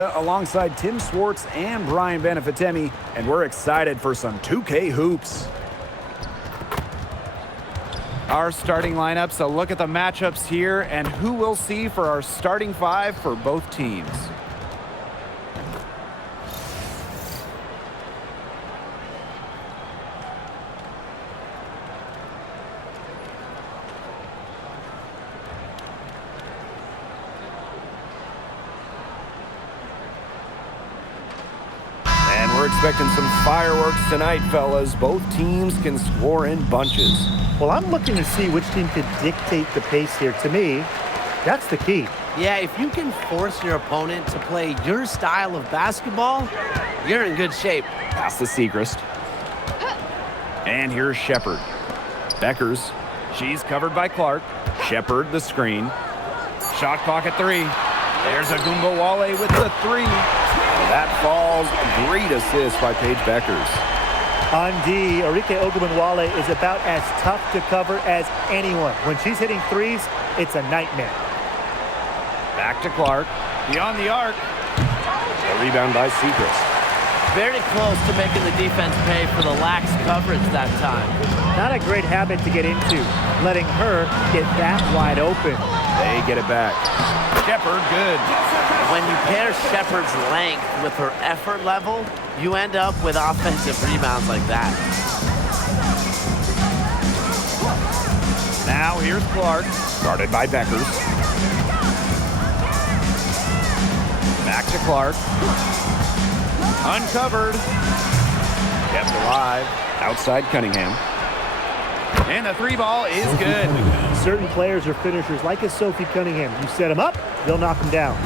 alongside Tim Swartz and Brian Benefitemi, and we're excited for some 2K hoops. Our starting lineups, a look at the matchups here and who we'll see for our starting five for both teams. We're expecting some fireworks tonight, fellas. Both teams can score in bunches. Well, I'm looking to see which team can dictate the pace here. To me, that's the key. Yeah, if you can force your opponent to play your style of basketball, you're in good shape. Pass to Segrist. And here's Shepard. Beckers. She's covered by Clark. Shepard, the screen. Shot clock at 3. There's Agumbawale with the 3. That falls. Great assist by Paige Beckers. On D, Arike Ogunbowale is about as tough to cover as anyone. When she's hitting threes, it's a nightmare. Back to Clark. Beyond the arc. A rebound by Segrist. Very close to making the defense pay for the lax coverage that time. Not a great habit to get into, letting her get that wide open. They get it back. Shepard, good. When you pair Shepard's length with her effort level, you end up with offensive rebounds like that. Now here's Clark, guarded by Beckers. Back to Clark. Uncovered. Kept alive. Outside Cunningham. And the 3 ball is good. Certain players are finishers like a Sophie Cunningham. You set them up, they'll knock them down.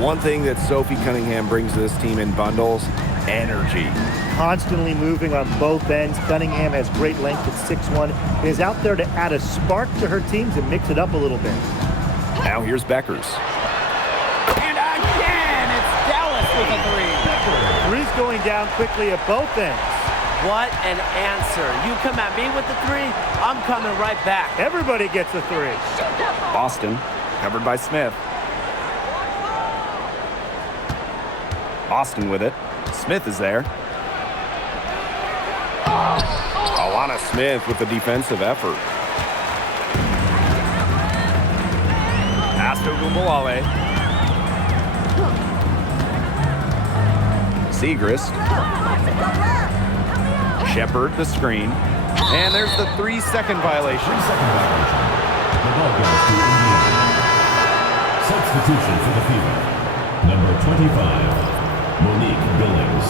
One thing that Sophie Cunningham brings to this team in bundles, energy. Constantly moving on both ends. Cunningham has great length at 6'1", and is out there to add a spark to her team to mix it up a little bit. Now here's Beckers. And again, it's Dallas with a 3. Three's going down quickly at both ends. What an answer. You come at me with the 3, I'm coming right back. Everybody gets a 3. Boston, covered by Smith. Boston with it. Smith is there. Alana Smith with the defensive effort. Pass to Agumbawale. Segrist. Shepard, the screen. And there's the 3-second violation. The ball goes to Indiana. Substitution for the field. Number 25. Monique Billings.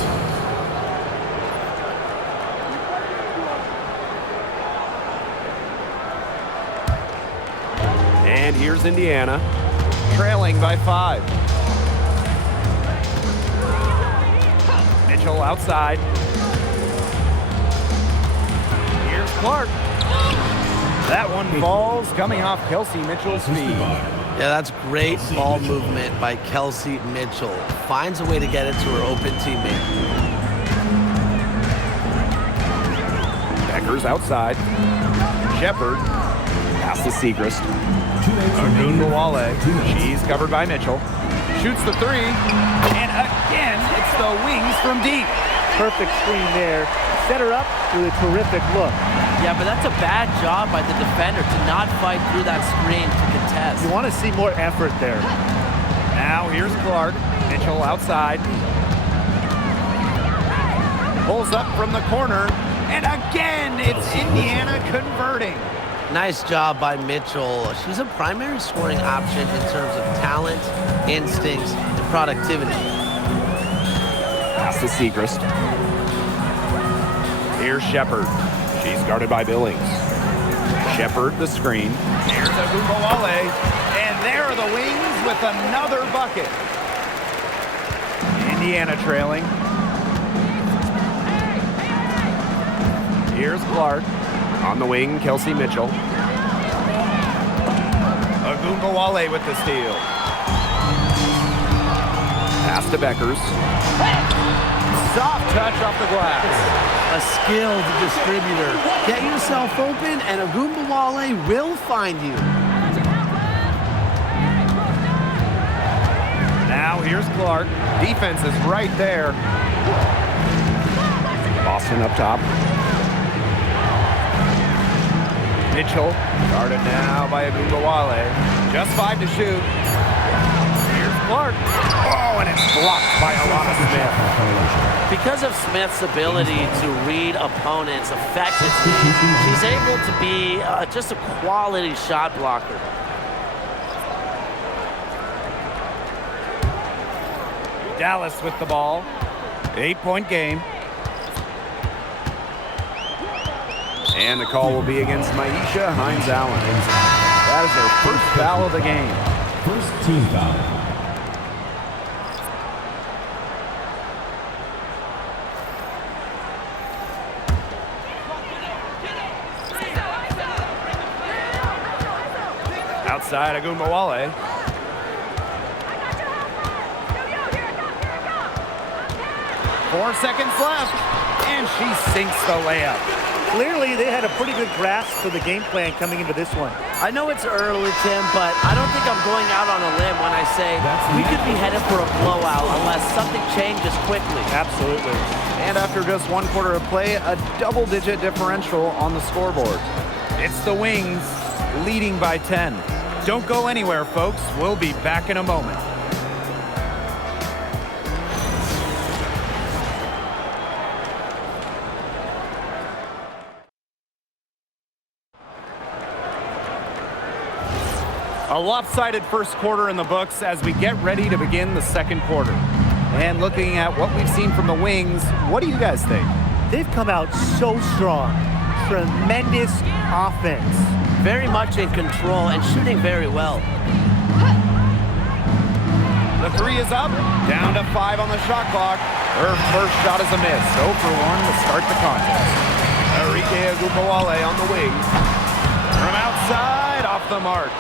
And here's Indiana, trailing by 5. Mitchell outside. Here's Clark. That one falls coming off Kelsey Mitchell's feet. Yeah, that's great ball movement by Kelsey Mitchell. Finds a way to get it to her open teammate. Beckers outside. Shepard. Pass to Segrist. Agumbawale. She's covered by Mitchell. Shoots the 3. And again, it's the wings from deep. Perfect screen there. Set her up with a terrific look. Yeah, but that's a bad job by the defender to not fight through that screen to contest. You want to see more effort there. Now here's Clark. Mitchell outside. Pulls up from the corner. And again, it's Indiana converting. Nice job by Mitchell. She's a primary scoring option in terms of talent, instincts, and productivity. Pass to Segrist. Here's Shepard. She's guarded by Billings. Shepard, the screen. Here's Agumbawale. And there are the wings with another bucket. Indiana trailing. Here's Clark. On the wing, Kelsey Mitchell. Agumbawale with the steal. Pass to Beckers. Soft touch off the glass. A skilled distributor. Get yourself open and Agumbawale will find you. Now Oh, here's Clark. Defense is right there. Boston up top. Mitchell, guarded now by Agumbawale. Just 5 to shoot. Here's Clark. Oh, and it's blocked by Alana Smith. Because of Smith's ability to read opponents effectively, she's able to be just a quality shot blocker. Dallas with the ball. 8-point game. And the call will be against Maisha Hines-Allen. That is her first foul of the game. First team foul. Outside Agumbawale. 4 seconds left, and she sinks the layup. Clearly, they had a pretty good grasp for the game plan coming into this one. I know it's early, Tim, but I don't think I'm going out on a limb when I say we could be headed for a blowout unless something changes quickly. Absolutely. And after just 1 quarter of play, a double-digit differential on the scoreboard. It's the Wings leading by 10. Don't go anywhere, folks. We'll be back in a moment. A lopsided first quarter in the books as we get ready to begin the second quarter. And looking at what we've seen from the Wings, what do you guys think? They've come out so strong. Tremendous offense. Very much in control and shooting very well. The 3 is up, down to 5 on the shot clock. Her first shot is a miss. 0 for 1 to start the contest. Arike Agumbawale on the wing. From outside, off the mark.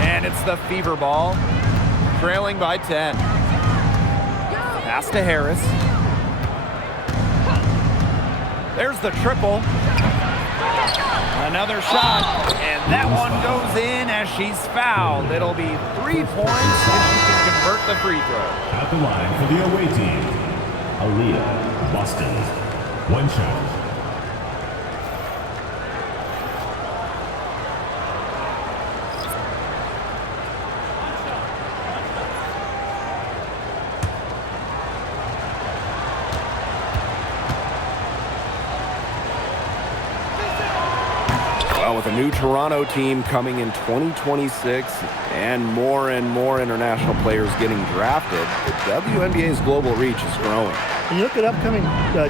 And it's the Fever ball, trailing by 10. Pass to Harris. There's the triple. Another shot, and that one goes in as she's fouled. It'll be 3 points if she can convert the free throw. At the line for the away team, Aaliyah, Boston. 1 shot. With a new Toronto team coming in 2026 and more international players getting drafted, the WNBA's global reach is growing. When you look at upcoming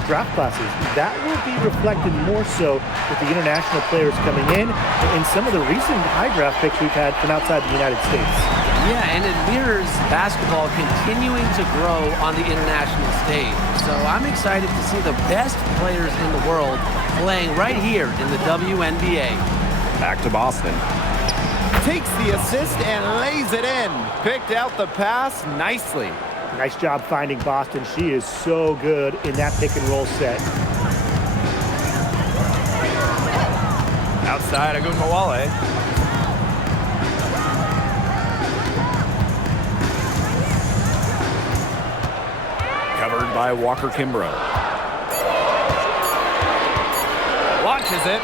draft classes, that will be reflected more so with the international players coming in and some of the recent high draft picks we've had from outside the United States. Yeah, and it mirrors basketball continuing to grow on the international stage. So I'm excited to see the best players in the world playing right here in the WNBA. Back to Boston. Takes the assist and lays it in. Picked out the pass nicely. Nice job finding Boston. She is so good in that pick and roll set. Outside Agumbawale. Covered by Walker Kimbrough. Launches it.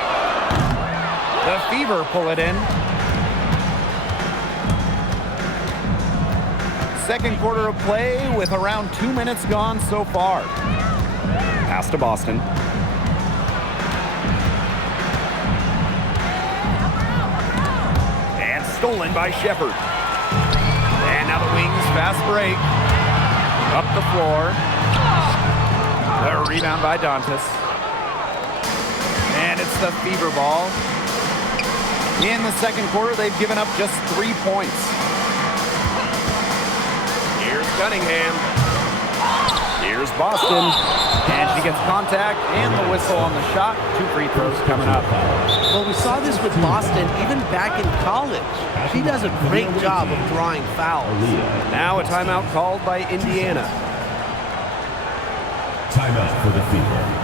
The Fever pull it in. Second quarter of play with around 2 minutes gone so far. Pass to Boston. And stolen by Shepard. And now the Wings fast break. Up the floor. The rebound by Dantas. And it's the Fever ball. In the second quarter, they've given up just 3 points. Here's Cunningham. Here's Boston. And she gets contact and the whistle on the shot. 2 free throws coming up. Well, we saw this with Boston even back in college. She does a great job of drawing fouls. Now a timeout called by Indiana. Timeout for the Fever.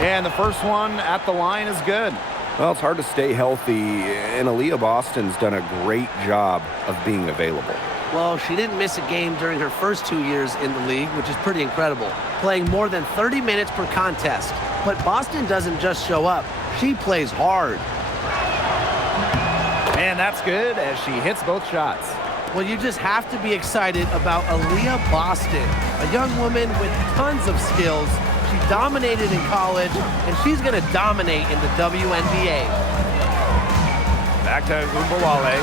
And the first one at the line is good. Well, it's hard to stay healthy, and Aaliyah Boston's done a great job of being available. Well, she didn't miss a game during her first 2 years in the league, which is pretty incredible, playing more than 30 minutes per contest. But Boston doesn't just show up. She plays hard. And that's good as she hits both shots. Well, you just have to be excited about Aaliyah Boston, a young woman with tons of skills. She dominated in college, and she's going to dominate in the WNBA. Back to Gumbawale.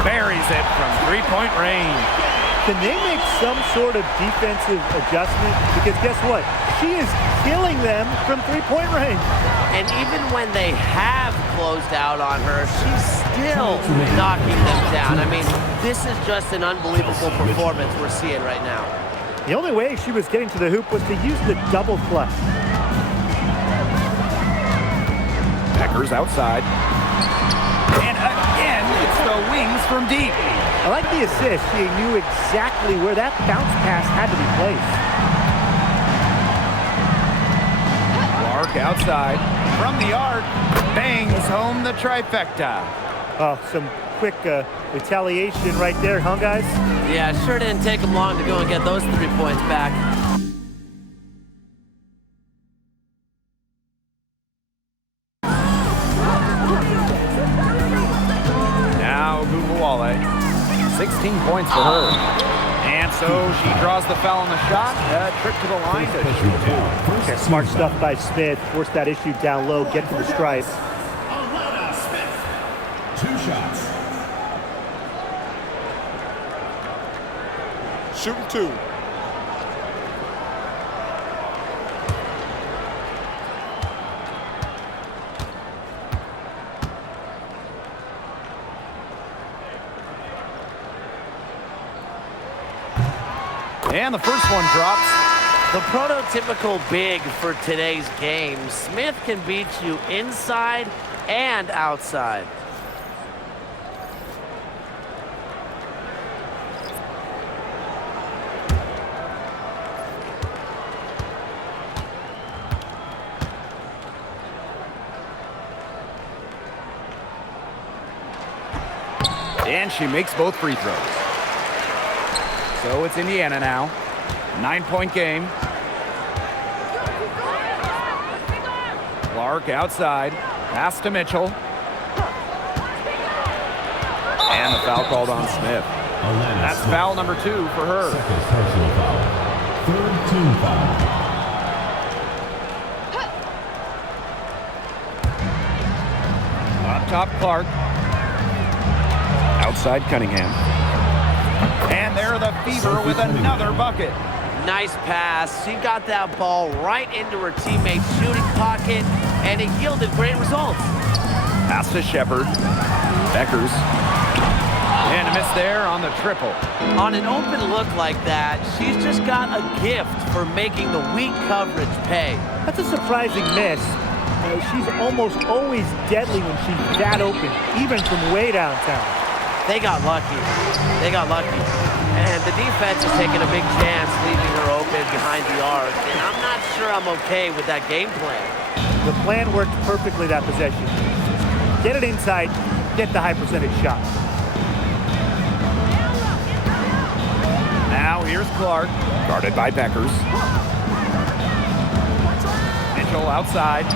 Buries it from three-point range. Can they make some sort of defensive adjustment? Because guess what? She is killing them from three-point range. And even when they have closed out on her, she's still knocking them down. I mean, this is just an unbelievable performance we're seeing right now. The only way she was getting to the hoop was to use the double clutch. Beckers outside. And again, it's the wings from deep. I like the assist. She knew exactly where that bounce pass had to be placed. Clark outside. From the arc, bangs home the trifecta. Oh, some quick retaliation right there, huh, guys? Yeah, it sure didn't take them long to go and get those 3 points back. Now Gumbawale. 16 points for her. And so she draws the foul on the shot. Trip to the line to shoot two. Okay, smart stuff by Smith. Force that issue down low, get to the stripe. Alana Smith. 2 shots. Shooting 2. And the first one drops. The prototypical big for today's game. Smith can beat you inside and outside. And she makes both free throws. So it's Indiana now. 9-point game. Clark outside. Pass to Mitchell. And the foul called on Smith. That's foul number 2 for her. Second personal foul. 3rd team foul. Up top, Clark. Outside, Cunningham. And there the Fever with another bucket. Nice pass. She got that ball right into her teammate's shooting pocket, and it yielded great results. Pass to Shepard. Beckers. And a miss there on the triple. On an open look like that, she's just got a gift for making the weak coverage pay. That's a surprising miss. She's almost always deadly when she's that open, even from way downtown. They got lucky. They got lucky. And the defense is taking a big chance leaving her open behind the arc. And I'm not sure I'm okay with that game plan. The plan worked perfectly that possession. Get it inside, get the high percentage shot. Now here's Clark, guarded by Beckers. Mitchell outside.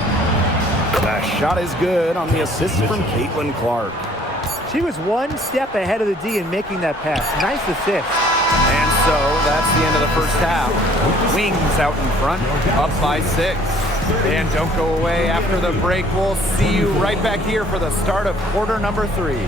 The shot is good on the assist from Caitlin Clark. She was one step ahead of the D in making that pass. Nice assist. And so that's the end of the first half. Wings out in front, up by 6. And don't go away after the break. We'll see you right back here for the start of quarter number 3.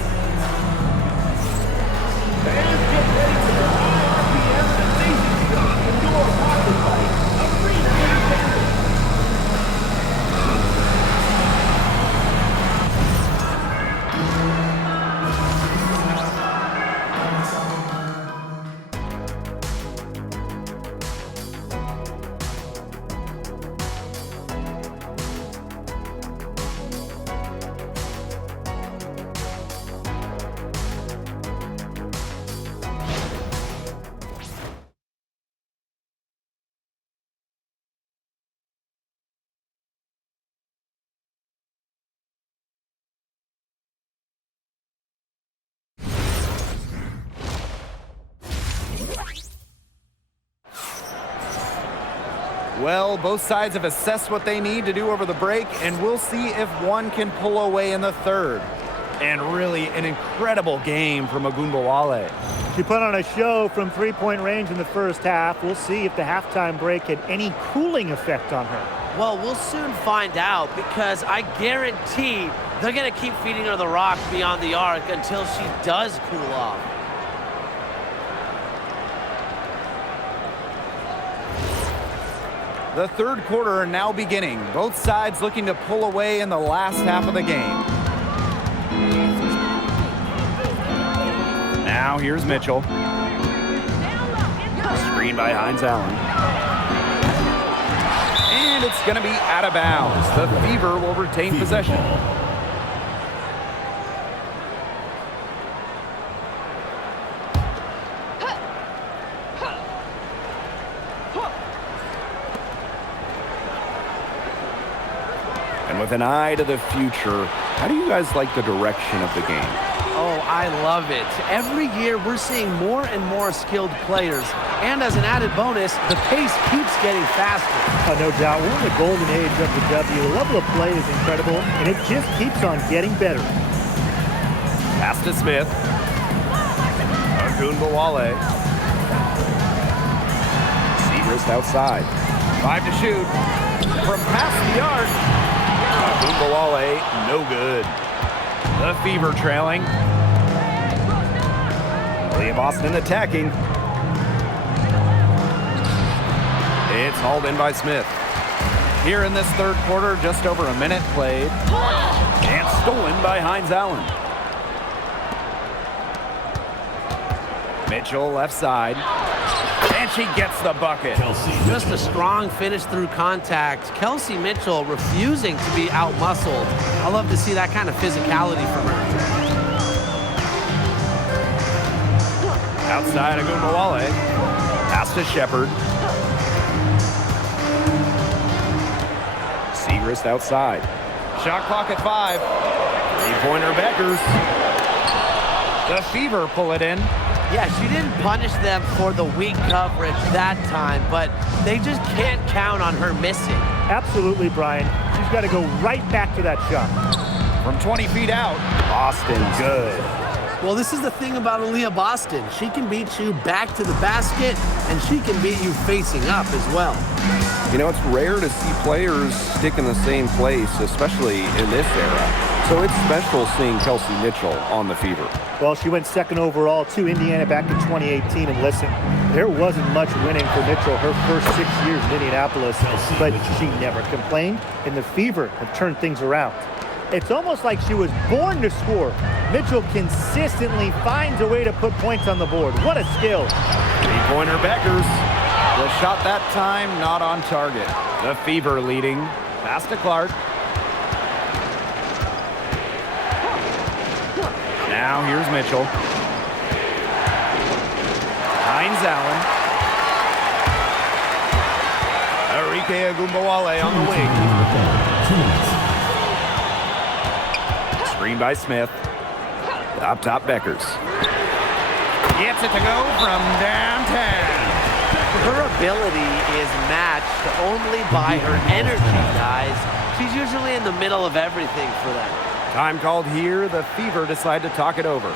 Well, both sides have assessed what they need to do over the break, and we'll see if one can pull away in the third. And really an incredible game from Ogunbowale. She put on a show from three-point range in the first half. We'll see if the halftime break had any cooling effect on her. Well, we'll soon find out, because I guarantee they're going to keep feeding her the rock beyond the arc until she does cool off. The third quarter now beginning. Both sides looking to pull away in the last half of the game. Now here's Mitchell. Screen by Hines Allen. And it's going to be out of bounds. The Fever will retain possession. And with an eye to the future, how do you guys like the direction of the game? Oh, I love it. Every year we're seeing more and more skilled players. And as an added bonus, the pace keeps getting faster. No doubt. We're in the golden age of the W. The level of play is incredible, and it just keeps on getting better. Pass to Smith. Ogunbowale. Segrist outside. 5 to shoot. From past the arc. Ogunbowale, no good. The Fever trailing. Aaliyah Boston attacking. It's hauled in by Smith. Here in this third quarter, just over a minute played. And stolen by Hines Allen. Mitchell left side. And she gets the bucket. Just a strong finish through contact. Kelsey Mitchell refusing to be out-muscled. I love to see that kind of physicality from her. Outside Ogunbowale. Pass to Shepard. Segrist outside. Shot clock at 5. Three-pointer Beckers. The Fever pull it in. Yeah, she didn't punish them for the weak coverage that time, but they just can't count on her missing. Absolutely, Brian. She's got to go right back to that shot. From 20 feet out, Boston good. Well, this is the thing about Aaliyah Boston. She can beat you back to the basket, and she can beat you facing up as well. You know, it's rare to see players stick in the same place, especially in this era. So it's special seeing Kelsey Mitchell on the Fever. Well, she went second overall to Indiana back in 2018, and listen, there wasn't much winning for Mitchell her first 6 years in Indianapolis, but she never complained, and the Fever have turned things around. It's almost like she was born to score. Mitchell consistently finds a way to put points on the board. What a skill. Three-pointer Beckers. The shot that time not on target. The Fever leading. Pass to Clark. Now here's Mitchell. Hines Allen. Arike Ogunbowale on the wing. Screen by Smith. Up top Beckers. Gets it to go from downtown. Her ability is matched only by her energy, guys. She's usually in the middle of everything for them. Time called here. The Fever decide to talk it over.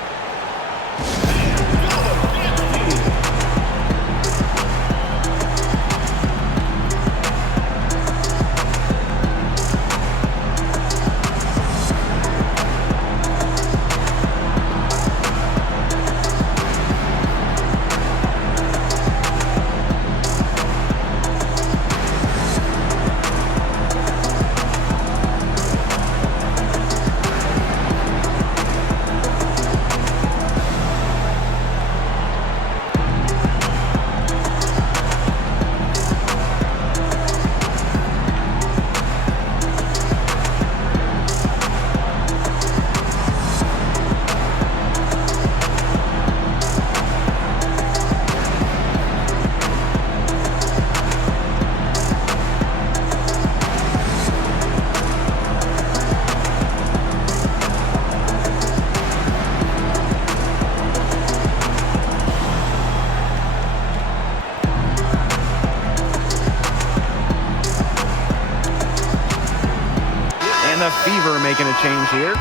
And the Fever making a change here.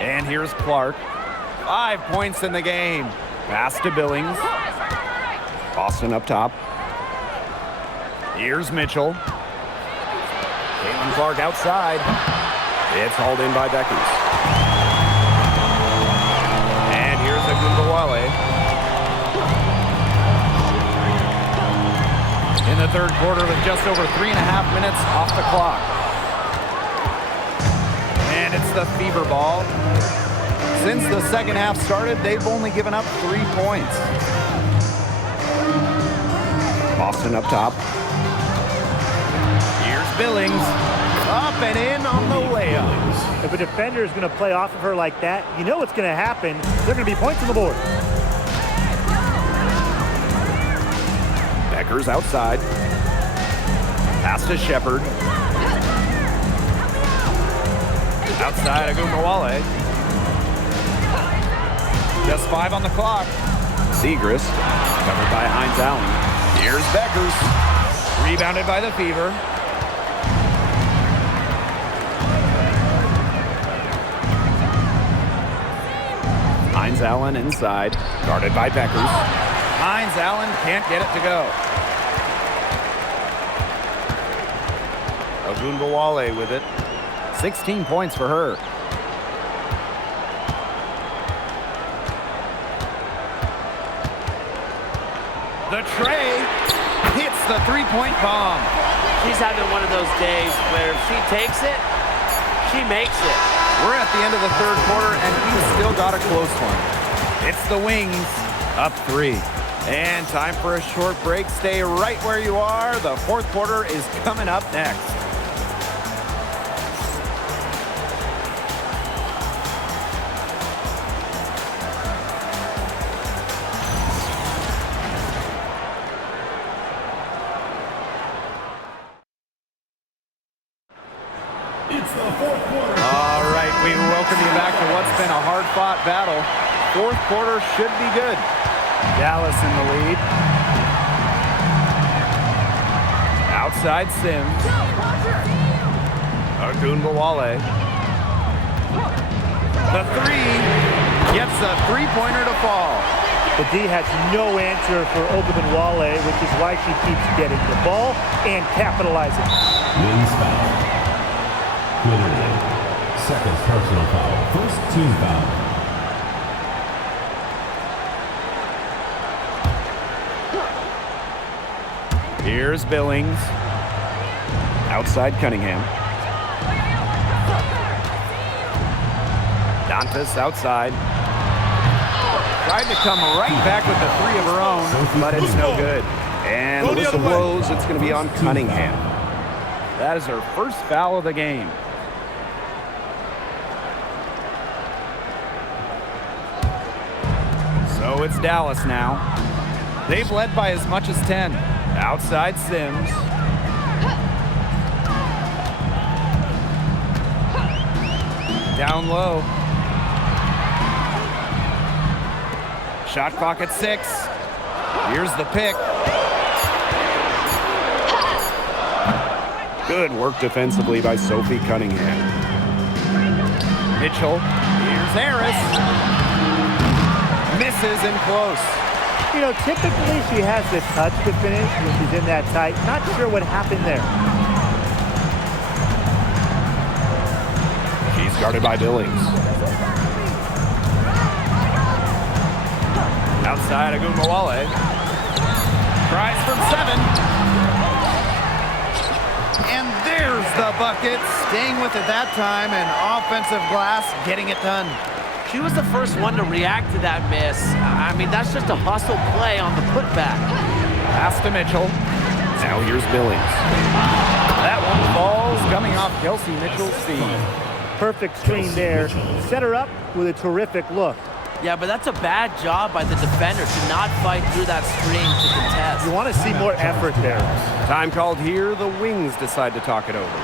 And here's Clark. 5 points in the game. Pass to Billings. Boston up top. Here's Mitchell. Caitlin Clark outside. It's hauled in by Beckers. And here's Agumbawale. In the third quarter with just over 3.5 minutes off the clock. And it's the Fever ball. Since the second half started, they've only given up 3 points. Boston up top. Here's Billings. Up and in on the layup. If a defender is going to play off of her like that, you know what's going to happen. They're going to be points on the board. Beckers outside. Pass to Shepard. Outside Agumbawale. Just 5 on the clock. Segrist covered by Hines Allen. Here's Beckers. Rebounded by the Fever. Hines Allen inside. Guarded by Beckers. Hines Allen can't get it to go. Agumbawale with it. 16 points for her. The tray hits the three-point bomb. She's having one of those days where if she takes it, she makes it. We're at the end of the third quarter, and we've still got a close one. It's the Wings, up 3. And time for a short break. Stay right where you are. The fourth quarter is coming up next. All right, we welcome you back to what's been a hard-fought battle. Fourth quarter should be good. Dallas in the lead. Outside Sims. Agumbawale. The three gets a three-pointer to fall. The D has no answer for Ogunbowale, which is why she keeps getting the ball and capitalizing. Wins foul. Literally. Second personal foul. First team foul. Here's Billings. Outside Cunningham. Dantas outside. Tried to come right back with the three of her own, but it's no good. And the whistle blows. It's going to be on Cunningham. That is her first foul of the game. So it's Dallas now. They've led by as much as 10. Outside Sims. Down low. Shot clock at 6. Here's the pick. Good work defensively by Sophie Cunningham. Mitchell. Here's Harris. Misses in close. You know, typically she has the touch to finish when she's in that tight. Not sure what happened there. She's guarded by Billings. Outside Agumbawale. Tries from 7. And there's the bucket. Staying with it that time, and offensive glass getting it done. She was the first one to react to that miss. I mean, that's just a hustle play on the putback. Pass to Mitchell. Now here's Billings. That one falls coming off Kelsey Mitchell's feet. Perfect screen there. Set her up with a terrific look. Yeah, but that's a bad job by the defender to not fight through that screen to contest. You want to see more effort there. Time called here. The Wings decide to talk it over.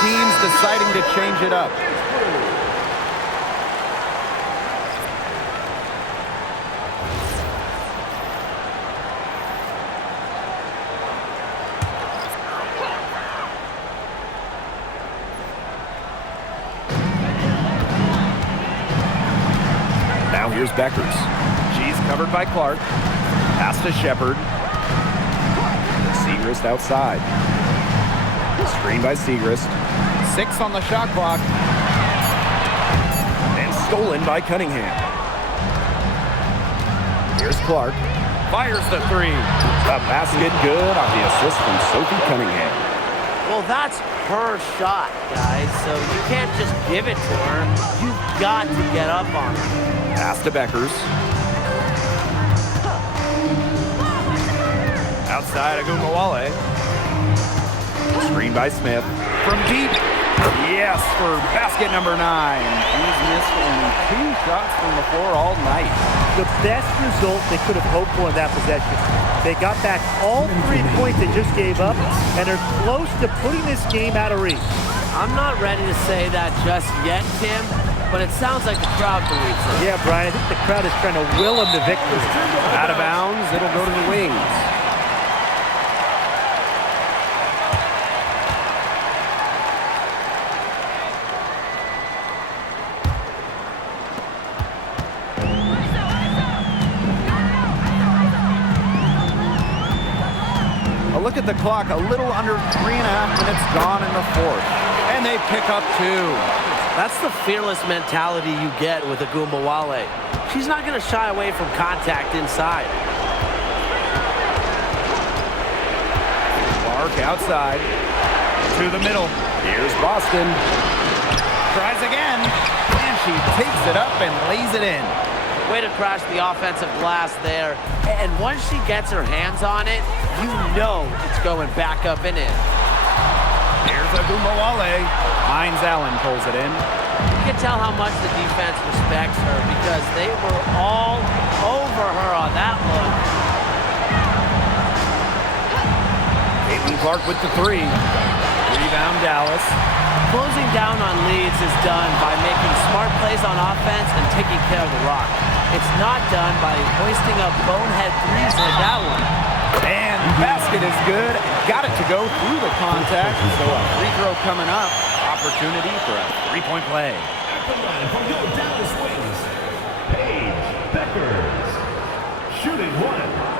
teams deciding to change it up. Now here's Beckers. She's covered by Clark. Pass to Shepard. Segrist outside. Screen by Segrist. 6 on the shot clock. And stolen by Cunningham. Here's Clark. Fires the 3. A basket good off the assist from Sophie Cunningham. Well, that's her shot, guys, so you can't just give it to her. You've got to get up on her. Pass to Beckers. Outside Agumbawale. Screen by Smith. From deep. Yes, for basket number 9. He's missed only 2 shots from the floor all night. The best result they could have hoped for in that possession. They got back all 3 points they just gave up, and are close to putting this game out of reach. I'm not ready to say that just yet, Tim, but it sounds like the crowd believes it. Yeah, Brian, I think the crowd is trying to will them to victory. Out of bounds, it'll go to the wings. A look at the clock, a little under 3.5 minutes gone in the 4th. And they pick up 2. That's the fearless mentality you get with Agumbawale. She's not going to shy away from contact inside. Clark outside. To the middle. Here's Boston. Tries again. And she takes it up and lays it in. Way to crash the offensive glass there. And once she gets her hands on it, you know it's going back up and in. Here's Agumbawale. Hines Allen pulls it in. You can tell how much the defense respects her because they were all over her on that look. Caitlin Clark with the 3. Rebound Dallas. Closing down on leads is done by making smart plays on offense and taking care of the rock. It's not done by hoisting up bonehead 3s like that one. And basket is good. Got it to go through the contact. So a free throw coming up. Opportunity for a 3-point play. At the line from your Dallas Wings, Paige Beckers. Shooting 1.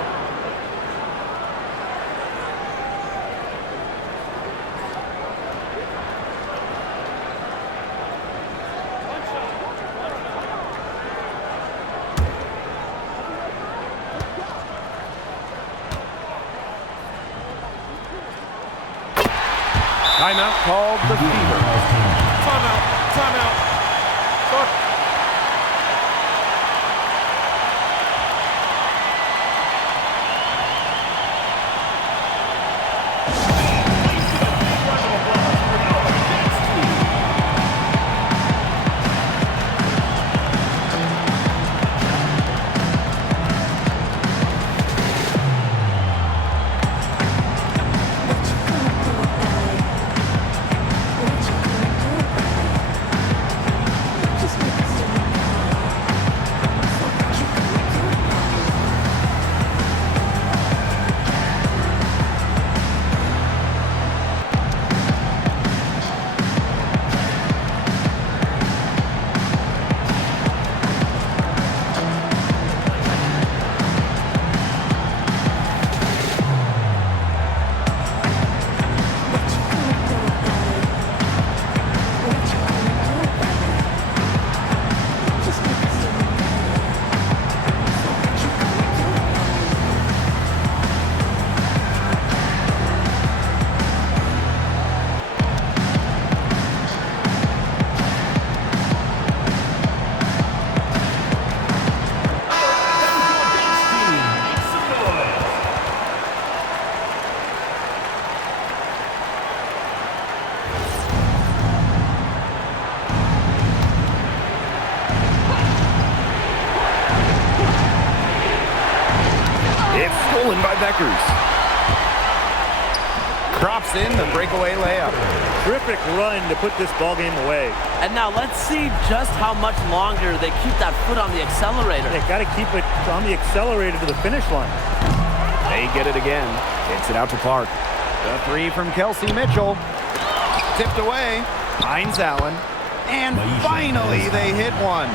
Timeout called the Fever. Timeout. Timeout. It's stolen by Beckers. Drops in the breakaway layup. Terrific run to put this ball game away. And now let's see just how much longer they keep that foot on the accelerator. They got to keep it on the accelerator to the finish line. They get it again. Kicks it out to Clark. The three from Kelsey Mitchell. Tipped away. Finds Allen. And finally they hit one.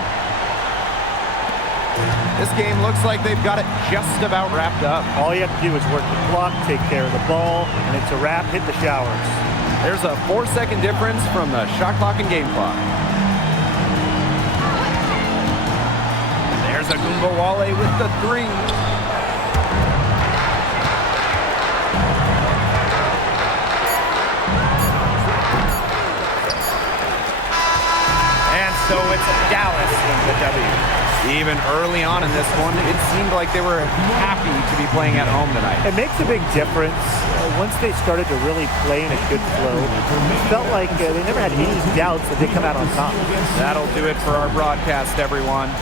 This game looks like they've got it just about wrapped up. All you have to do is work the clock, take care of the ball, and it's a wrap. Hit the showers. There's a 4-second difference from the shot clock and game clock. There's a Wale with the three. And so it's Dallas with the W. Even early on in this one, it seemed like they were happy to be playing at home tonight. It makes a big difference. Once they started to really play in a good flow, it felt like they never had any doubts that they come out on top. That'll do it for our broadcast, everyone.